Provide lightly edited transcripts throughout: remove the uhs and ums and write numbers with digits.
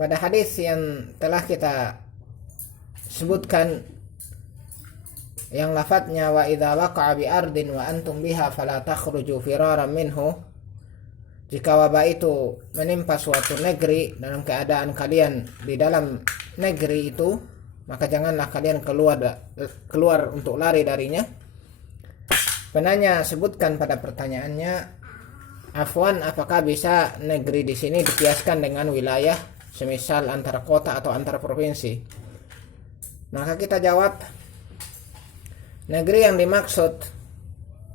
Pada hadis yang telah kita sebutkan yang lafadznya wa idza waqa'a bi ardin wa antum biha fala takhruju firaran minhu, jika wabah itu menimpa suatu negeri dalam keadaan kalian di dalam negeri itu, maka janganlah kalian keluar untuk lari darinya. Penanya sebutkan pada pertanyaannya, afwan, apakah bisa negeri di sini dikiaskan dengan wilayah, semisal antara kota atau antara provinsi? Maka kita jawab, negeri yang dimaksud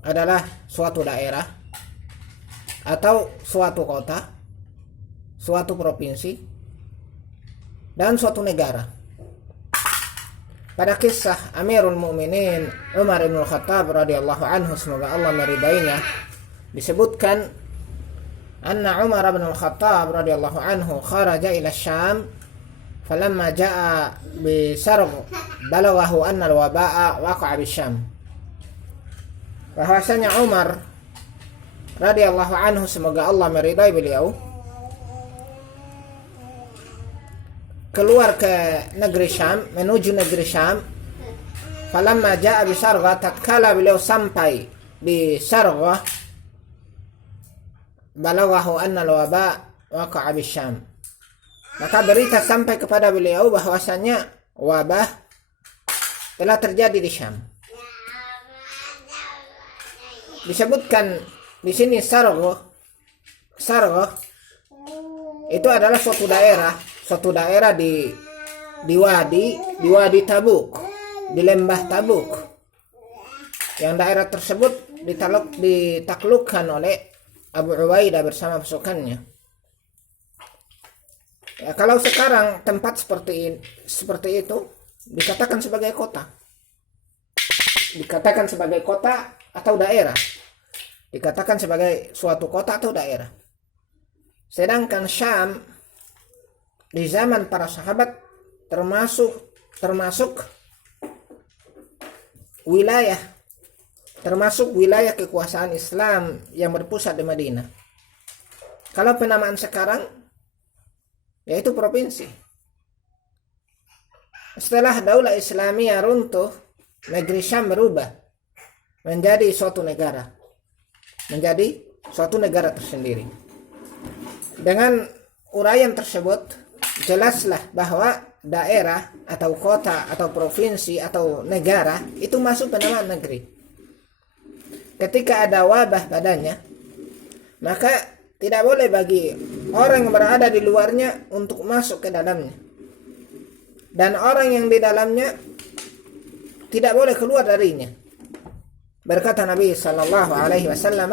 adalah suatu daerah atau suatu kota, suatu provinsi, dan suatu negara. Pada kisah Amirul Mukminin Umar bin Khattab radhiyallahu anhu, semoga Allah meridainya, disebutkan anna Umar bin Khattab radhiyallahu anhu kharaja ila Syam falamma jaa bi Sarg balaghahu anna al-waba'a waqa'a bi Syam. Bahwasanya Umar radhiyallahu anhu, semoga Allah meridai beliau, keluar ke negeri Syam, menuju negeri Syam. Falamma jaa bi Sargha, tatkala beliau sampai di Sargha, balaghahu anna al-waba waqa'a bi Syam, maka berita sampai kepada beliau bahwasanya wabah telah terjadi di Syam. Disebutkan di sini Sargha itu adalah suatu daerah di wadi Tabuk, di lembah Tabuk, yang daerah tersebut ditaklukkan oleh Abu Ubaidah bersama pasukannya. Ya, kalau sekarang tempat seperti itu dikatakan sebagai kota, atau daerah, dikatakan sebagai suatu kota atau daerah. Sedangkan Syam di zaman para sahabat termasuk wilayah kekuasaan Islam yang berpusat di Madinah. Kalau penamaan sekarang yaitu provinsi. Setelah Daulah Islamiyah runtuh, negeri Syam berubah menjadi suatu negara tersendiri. Dengan uraian tersebut, jelaslah bahwa daerah atau kota atau provinsi atau negara itu masuk penamaan negeri. Ketika ada wabah padanya, maka tidak boleh bagi orang yang berada di luarnya untuk masuk ke dalamnya, dan orang yang di dalamnya tidak boleh keluar darinya. Berkata Nabi sallallahu alaihi wasallam,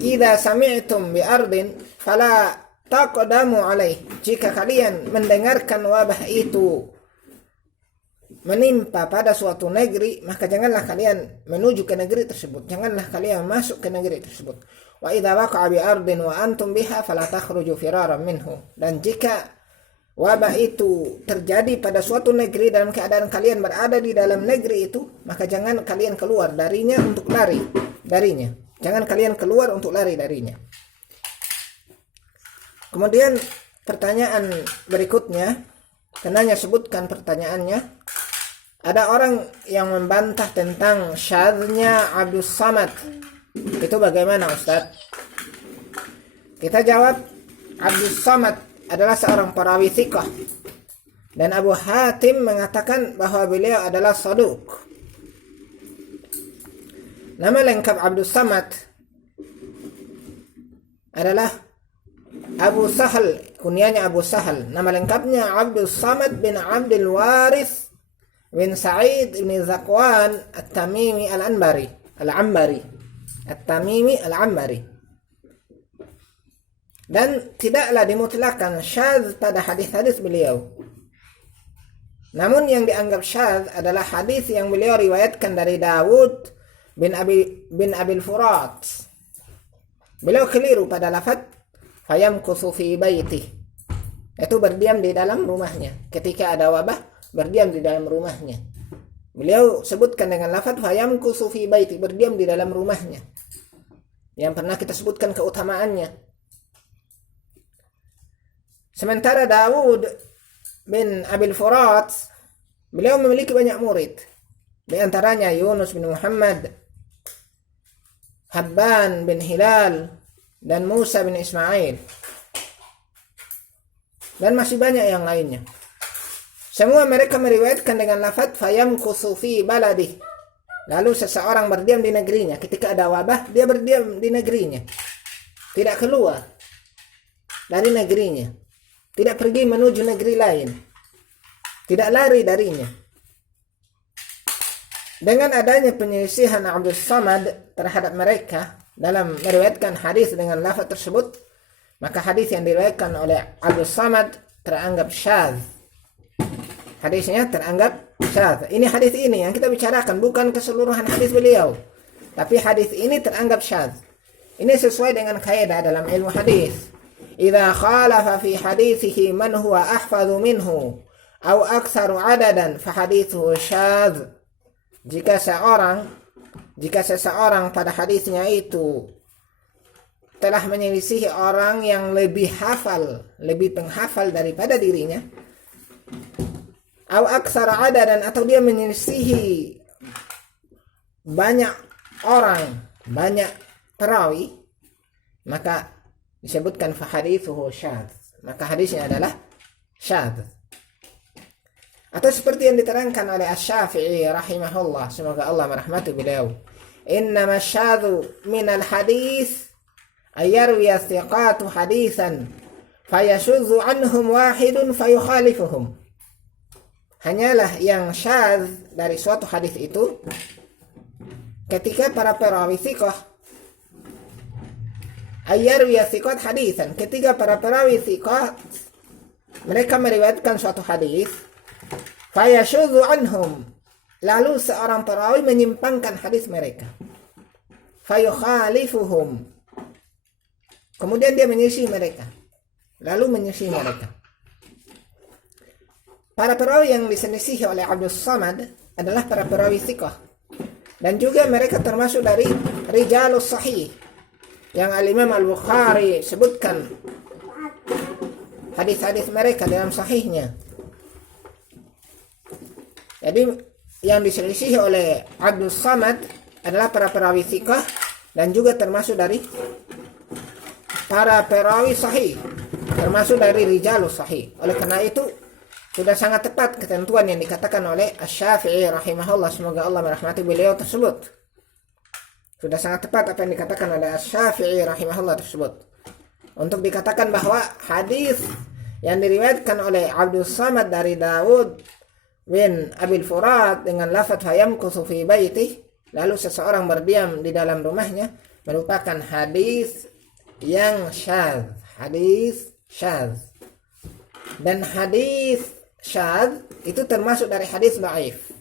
"Idza sami'tum bi ardin fala taqdamu alaih." Jika kalian mendengarkan wabah itu menimpa pada suatu negeri, maka janganlah kalian menuju ke negeri tersebut, janganlah kalian masuk ke negeri tersebut. Wa idza waqa'a bi ardin wa antum biha fala takhruju firaran minhu. Dan jika wabah itu terjadi pada suatu negeri dalam keadaan kalian berada di dalam negeri itu, maka jangan kalian keluar darinya untuk lari darinya. Jangan kalian keluar untuk lari darinya. Kemudian pertanyaan berikutnya, penanya sebutkan pertanyaannya. Ada orang yang membantah tentang syadznya Abdus Samad. Itu bagaimana, Ustaz? Kita jawab, Abdus Samad adalah seorang perawi thiqah, dan Abu Hatim mengatakan bahwa beliau adalah saduq. Nama lengkap Abdus Samad adalah Abu Sahal, kunyanya Abu Sahal. Nama lengkapnya Abdus Samad bin Abdul Warith bin Sa'id bin Zakwan At-Tamimi Al-Anbari At-Tamimi Al-Anbari. Dan tidaklah dimutlakan syadz pada hadis-hadis beliau. Namun yang dianggap syadz adalah hadis yang beliau riwayatkan dari Dawud bin Abil Furat. Beliau keliru pada lafaz fayamkuthu fi baiti. Itu berdiam di dalam rumahnya. Ketika ada wabah, berdiam di dalam rumahnya. Beliau sebutkan dengan lafaz fayamkuthu fi baiti, berdiam di dalam rumahnya, yang pernah kita sebutkan keutamaannya. Sementara Daud bin Abil Furat, beliau memiliki banyak murid. Di antaranya Yunus bin Muhammad, Habban bin Hilal, dan Musa bin Ismail. Dan masih banyak yang lainnya. Semua mereka meriwayatkan dengan lafaz fayamkuthu fi baladi. Lalu seseorang berdiam di negerinya. Ketika ada wabah, dia berdiam di negerinya. Tidak keluar dari negerinya. Tidak pergi menuju negeri lain. Tidak lari darinya. Dengan adanya penyelisihan Abdul Samad terhadap mereka dalam meriwayatkan hadis dengan lafaz tersebut, maka hadis yang diriwayatkan oleh Abdul Samad teranggap syadz. Hadisnya teranggap syadz. Ini hadis ini yang kita bicarakan, bukan keseluruhan hadis beliau. Tapi hadis ini teranggap syadz. Ini sesuai dengan kaidah dalam ilmu hadis. Idza khalafa fi hadithihi man huwa ahfadhu minhu aw aktsaru adadan fa hadithuhu syadz. Jika seseorang pada hadisnya itu telah menyelisihi orang yang lebih penghafal daripada dirinya, atau aksara adadan, atau dia menyelisihi banyak orang, banyak perawi, maka disebutkan fahadithuhu syadz, maka hadisnya adalah syadz. Atau seperti yang diterangkan oleh Asy-Syafi'i rahimahullah, semoga Allah merahmati beliau, innama syadzu minal hadis ayarwi thiqatu hadisan fayashudzu anhum wahidun fayukhalifuhum. Hanyalah yang syadz dari suatu hadis itu ketika para perawi thiqah ayarwi thiqat hadisan, ketika para perawi thiqah mereka meriwayatkan suatu hadis, fayashudzu anhum, lalu seorang perawi menyimpangkan hadis mereka, fayukhalifuhum, kemudian dia menyelisihi mereka, lalu menyelisihi mereka. Para perawi yang diselisihi oleh Abdul Samad adalah para perawi thiqah, dan juga mereka termasuk dari rijalus sahih yang Al-Imam Al-Bukhari sebutkan hadis-hadis mereka dalam sahihnya. Jadi yang diselisihi oleh Abdul Samad adalah para perawi thiqah dan juga termasuk dari para perawi sahih, termasuk dari rijalus sahih. Oleh karena itu sudah sangat tepat ketentuan yang dikatakan oleh Asy-Syafi'i rahimahullah, semoga Allah merahmati beliau tersebut. Sudah sangat tepat apa yang dikatakan oleh Asy-Syafi'i rahimahullah tersebut, untuk dikatakan bahwa hadis yang diriwayatkan oleh Abdul Samad dari Daud bin Abil Furat dengan lafaz fayamkuthu fi baitih, lalu seseorang berdiam di dalam rumahnya, merupakan hadis yang syadz, hadis syadz. Dan hadis syadz itu termasuk dari hadis dhaif.